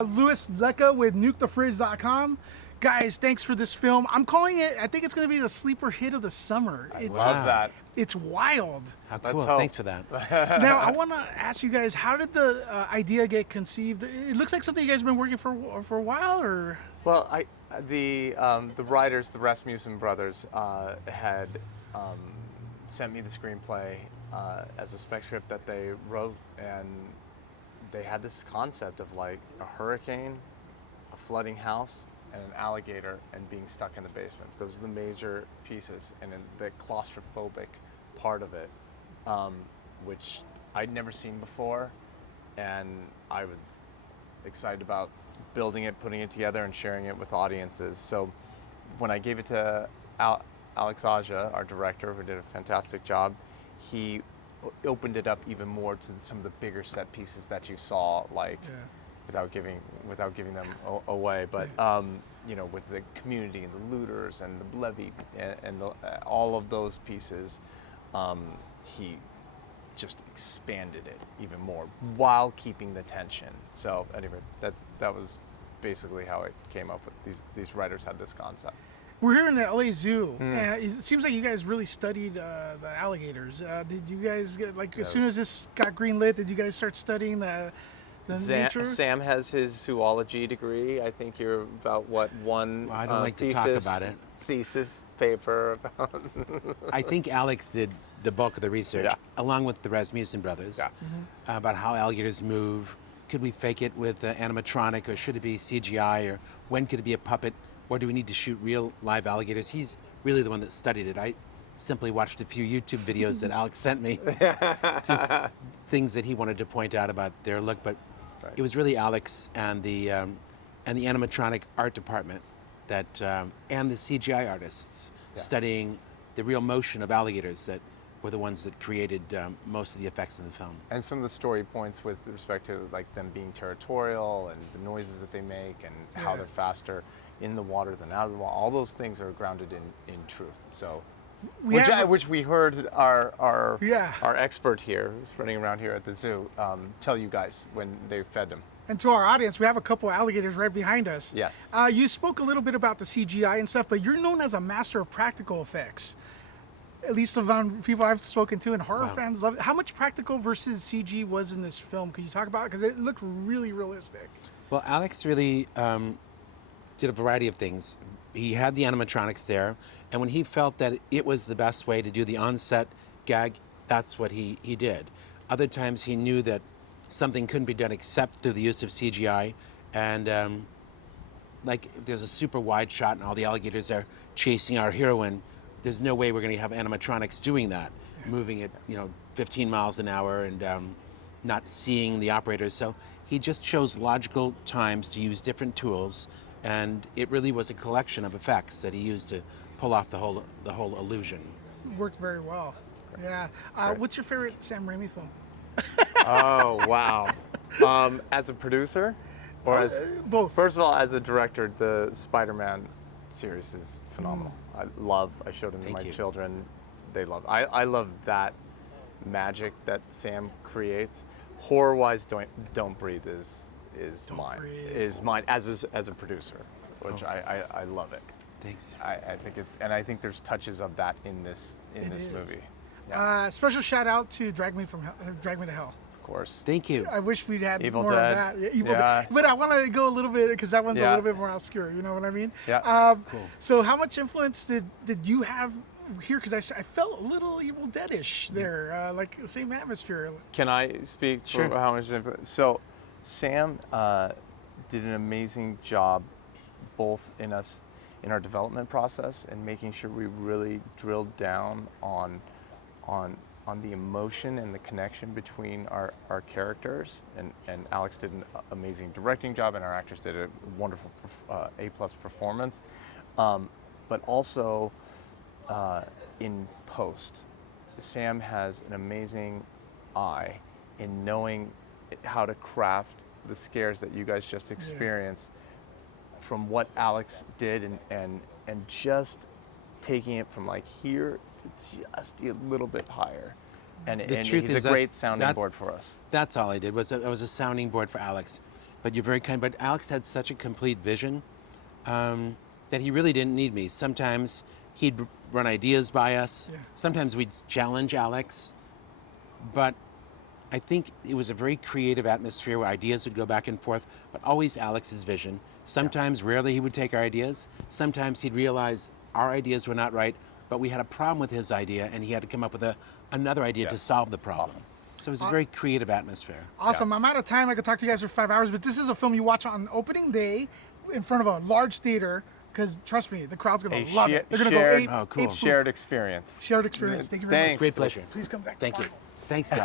Louis Lecca with NukeTheFridge.com. Guys, thanks for this film. I'm calling it, I think it's going to be the sleeper hit of the summer. Love that. It's wild. How cool. Let's hope. Thanks for that. Now, I want to ask you guys, how did the idea get conceived? It looks like something you guys have been working for a while, or? Well, the writers, the Rasmussen brothers, had sent me the screenplay as a spec script that they wrote, and they had this concept of like a hurricane, a flooding house, and an alligator, and being stuck in the basement. Those are the major pieces, and then the claustrophobic part of it, which I'd never seen before, and I was excited about building it, putting it together, and sharing it with audiences. So when I gave it to Alex Aja, our director, who did a fantastic job, he opened it up even more to some of the bigger set pieces that you saw, like without giving them away, but you know, with the community and the looters and the levee and all of those pieces, he just expanded it even more while keeping the tension. So anyway, that was basically how it came up with these writers had this concept. We're here in the LA Zoo, and it seems like you guys really studied the alligators. Did you guys get, like, as soon as this got greenlit, did you guys start studying the nature? Sam has his zoology degree. I think you're about one. Well, I don't like to talk about it. Thesis paper. I think Alex did the bulk of the research, along with the Rasmussen brothers, about how alligators move. Could we fake it with animatronic, or should it be CGI, or when could it be a puppet? Or do we need to shoot real live alligators? He's really the one that studied it. I simply watched a few YouTube videos that Alex sent me, just things that he wanted to point out about their look. But it was really Alex and the animatronic art department that and the CGI artists studying the real motion of alligators that were the ones that created most of the effects in the film. And some of the story points with respect to like them being territorial and the noises that they make and how they're faster in the water than out of the water. All those things are grounded in truth. So, which we heard our expert here, who's running around here at the zoo, tell you guys when they fed them. And to our audience, we have a couple alligators right behind us. Yes. You spoke a little bit about the CGI and stuff, but you're known as a master of practical effects. At least among people I've spoken to, and horror fans love it. How much practical versus CG was in this film? Could you talk about it? Because it looked really realistic. Well, Alex really did a variety of things. He had the animatronics there, and when he felt that it was the best way to do the on-set gag, that's what he did. Other times he knew that something couldn't be done except through the use of CGI, and like if there's a super wide shot and all the alligators are chasing our heroine, there's no way we're going to have animatronics doing that, moving at 15 miles an hour and not seeing the operators. So he just chose logical times to use different tools, and it really was a collection of effects that he used to pull off the whole illusion. Worked very well. Yeah. What's your favorite Sam Raimi film? Oh wow! As a producer, or as both? First of all, as a director, the Spider-Man series is phenomenal. I showed them to my children. They love. I love that magic that Sam creates. Horror-wise, Don't Breathe is mine as a producer, which I love it. Thanks. I think there's touches of that in this movie. Special shout out to Drag Me to Hell. Of course. Thank you. I wish we'd had Evil more Dead. of that. Evil Dead. But I want to go a little bit, because that one's a little bit more obscure. You know what I mean? Yeah. Cool. So how much influence did you have here? Because I felt a little Evil Dead-ish there, like the same atmosphere. Can I speak for how much influence? So Sam did an amazing job both in our development process and making sure we really drilled down on the emotion and the connection between our characters, and Alex did an amazing directing job, and our actors did a wonderful A+ performance, but also in post, Sam has an amazing eye in knowing how to craft the scares that you guys just experienced from what Alex did, and just taking it from like here to just a little bit higher. And he's a great sounding board for us. That's all I did. Was a sounding board for Alex. but you're very kind. But Alex had such a complete vision that he really didn't need me. Sometimes he'd run ideas by us. Yeah. Sometimes we'd challenge Alex. But I think it was a very creative atmosphere where ideas would go back and forth, but always Alex's vision. Sometimes, rarely, he would take our ideas. Sometimes he'd realize our ideas were not right, but we had a problem with his idea, and he had to come up with another idea to solve the problem. So it was a very creative atmosphere. Awesome. I'm out of time. I could talk to you guys for 5 hours, but this is a film you watch on opening day in front of a large theater, because trust me, the crowd's going to love it. They're going to go ape. Oh, cool. ape Shared experience. Shared experience. Thank you very Thanks. much. Great pleasure. Please come back. Thank you. tomorrow. Thanks, Bill.